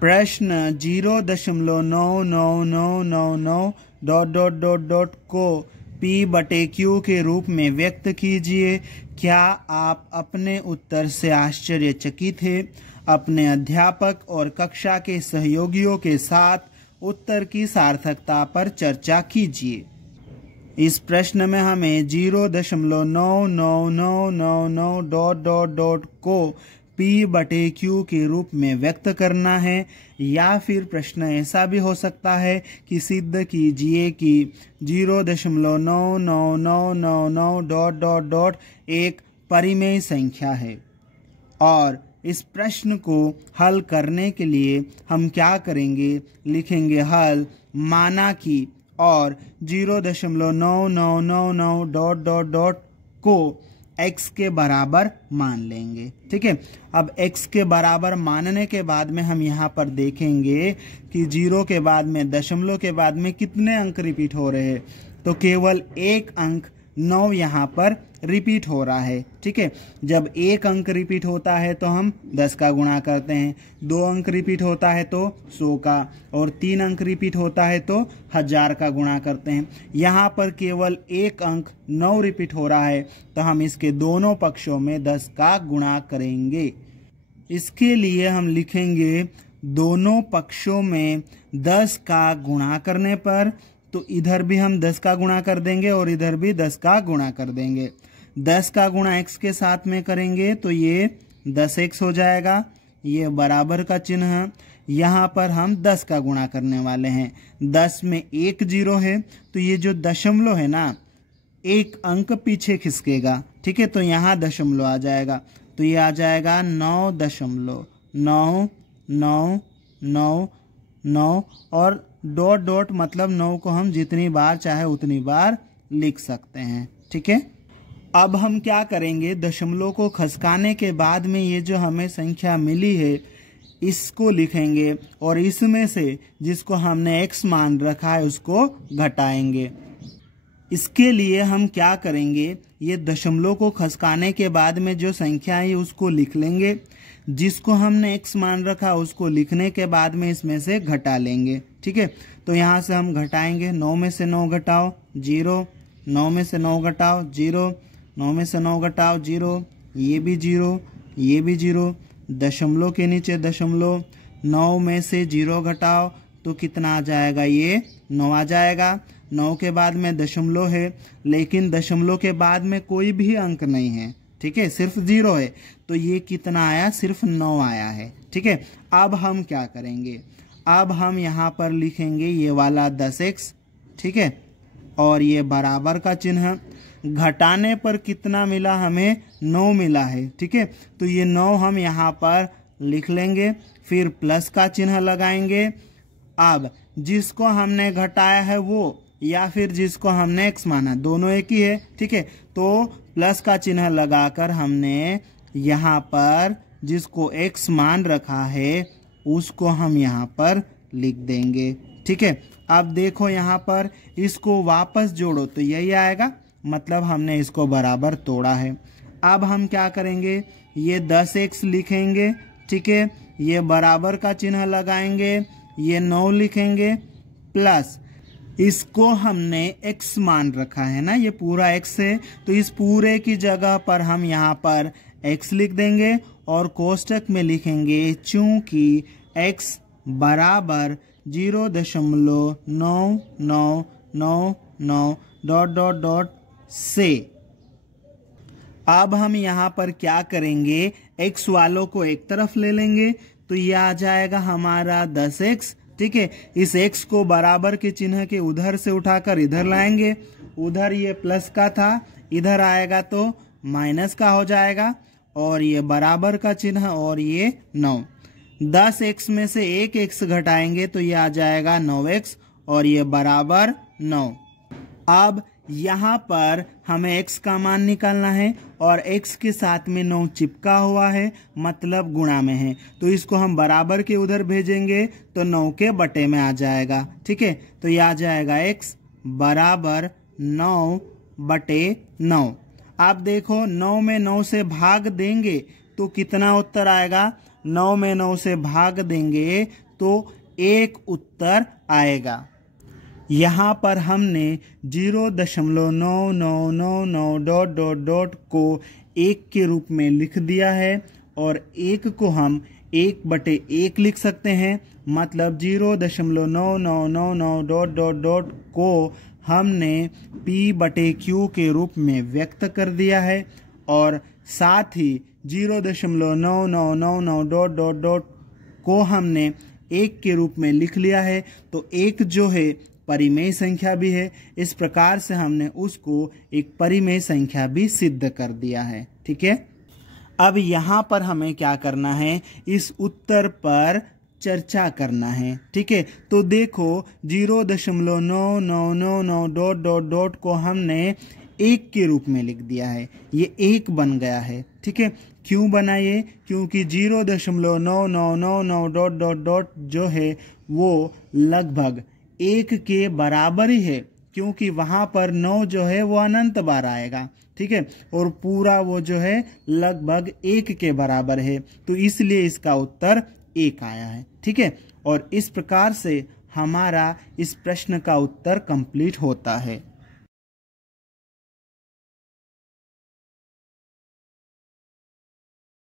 प्रश्न 0.99999 ... को P/Q के रूप में व्यक्त कीजिए। क्या आप अपने उत्तर से आश्चर्यचकित हैं? अपने अध्यापक और कक्षा के सहयोगियों के साथ उत्तर की सार्थकता पर चर्चा कीजिए। इस प्रश्न में हमें 0.99999 ... को P/Q के रूप में व्यक्त करना है, या फिर प्रश्न ऐसा भी हो सकता है कि सिद्ध कीजिए कि 0.99999 ... एक परिमेय संख्या है। और इस प्रश्न को हल करने के लिए हम क्या करेंगे, लिखेंगे हल माना कि, और 0.99999 को x के बराबर मान लेंगे। ठीक है, अब x के बराबर मानने के बाद में हम यहाँ पर देखेंगे कि 0 के बाद में, दशमलव के बाद में कितने अंक रिपीट हो रहे हैं। तो केवल एक अंक 9 यहाँ पर रिपीट हो रहा है। ठीक है, जब एक अंक रिपीट होता है तो हम 10 का गुणा करते हैं, 2 अंक रिपीट होता है तो 100 का, और 3 अंक रिपीट होता है तो 1000 का गुणा करते हैं। यहाँ पर केवल एक अंक 9 रिपीट हो रहा है, तो हम इसके दोनों पक्षों में 10 का गुणा करेंगे। इसके लिए हम लिखेंगे दोनों पक्षों में 10 का गुणा करने पर, तो इधर भी हम 10 का गुणा कर देंगे और इधर भी 10 का गुणा कर देंगे। 10 का गुणा x के साथ में करेंगे तो ये 10x हो जाएगा। ये बराबर का चिन्ह, यहाँ पर हम 10 का गुणा करने वाले हैं। 10 में एक 0 है, तो ये जो दशमलव है ना, एक अंक पीछे खिसकेगा। ठीक है, तो यहाँ दशमलव आ जाएगा, तो ये आ जाएगा 9.9999, और डॉट डॉट मतलब 9 को हम जितनी बार चाहे उतनी बार लिख सकते हैं। ठीक है, अब हम क्या करेंगे, दशमलव को खसकाने के बाद में ये जो हमें संख्या मिली है इसको लिखेंगे, और इसमें से जिसको हमने x मान रखा है उसको घटाएंगे। इसके लिए हम क्या करेंगे, ये दशमलव को खसकाने के बाद में जो संख्या है उसको लिख लेंगे, जिसको हमने x मान रखा उसको लिखने के बाद में इसमें से घटा लेंगे। ठीक है, तो यहाँ से हम घटाएंगे, 9 में से 9 घटाओ 0, 9 में से 9 घटाओ 0, 9 में से 9 घटाओ 0, ये भी 0, ये भी 0, दशमलव के नीचे दशमलव, 9 में से 0 घटाओ तो कितना आ जाएगा, ये 9 आ जाएगा। 9 के बाद में दशमलव है, लेकिन दशमलव के बाद में कोई भी अंक नहीं है। ठीक है, सिर्फ 0 है, तो ये कितना आया, सिर्फ 9 आया है। ठीक है, अब हम क्या करेंगे, अब हम यहाँ पर लिखेंगे ये वाला 10x। ठीक है, और ये बराबर का चिन्ह, घटाने पर कितना मिला, हमें 9 मिला है। ठीक है, तो ये 9 हम यहाँ पर लिख लेंगे, फिर प्लस का चिन्ह लगाएंगे। अब जिसको हमने घटाया है वो, या फिर जिसको हमने x माना, दोनों एक ही है। ठीक है, तो प्लस का चिन्ह लगाकर हमने यहाँ पर जिसको x मान रखा है उसको हम यहाँ पर लिख देंगे। ठीक है, अब देखो यहाँ पर इसको वापस जोड़ो तो यही आएगा, मतलब हमने इसको बराबर तोड़ा है। अब हम क्या करेंगे, ये 10x लिखेंगे। ठीक है, ये बराबर का चिन्ह लगाएंगे, ये 9 लिखेंगे, प्लस इसको हमने x मान रखा है ना, ये पूरा x है, तो इस पूरे की जगह पर हम यहाँ पर x लिख देंगे और कोष्टक में लिखेंगे चूंकि x बराबर 0.9999 ... से। अब हम यहाँ पर क्या करेंगे, x वालों को एक तरफ ले लेंगे, तो ये आ जाएगा हमारा 10x। ठीक है, इस x को बराबर के चिन्ह के उधर से उठाकर इधर लाएंगे, उधर ये प्लस का था, इधर आएगा तो माइनस का हो जाएगा, और ये बराबर का चिन्ह और ये 9। 10x में से एक x घटाएंगे तो ये आ जाएगा 9x, और ये बराबर 9। अब यहाँ पर हमें x का मान निकालना है, और x के साथ में 9 चिपका हुआ है, मतलब गुणा में है, तो इसको हम बराबर के उधर भेजेंगे तो 9 के बटे में आ जाएगा। ठीक है, तो ये आ जाएगा x बराबर 9/9। आप देखो 9 में 9 से भाग देंगे तो कितना उत्तर आएगा, 9 में 9 से भाग देंगे तो 1 उत्तर आएगा। यहाँ पर हमने 0.9999 डॉट डॉट डॉट को 1 के रूप में लिख दिया है और 1 को हम 1/1 लिख सकते हैं। मतलब 0.9999 डॉट डॉट डॉट को हमने p/q के रूप में व्यक्त कर दिया है और साथ ही 0.9999 डॉट डॉट डॉट को हमने 1 के रूप में लिख लिया है। तो 1 जो है परिमेय संख्या भी है, इस प्रकार से हमने उसको एक परिमेय संख्या भी सिद्ध कर दिया है। ठीक है, अब यहाँ पर हमें क्या करना है, इस उत्तर पर चर्चा करना है। ठीक है, तो देखो 0.9999 डॉट डॉट डॉट को हमने 1 के रूप में लिख दिया है, ये 1 बन गया है। ठीक है, क्यों बना ये? क्योंकि 0.9999 डॉट डॉट डॉट जो है वो लगभग 1 के बराबर ही है, क्योंकि वहां पर 9 जो है वो अनंत बार आएगा। ठीक है, और पूरा वो जो है लगभग 1 के बराबर है, तो इसलिए इसका उत्तर 1 आया है। ठीक है, और इस प्रकार से हमारा इस प्रश्न का उत्तर कंप्लीट होता है।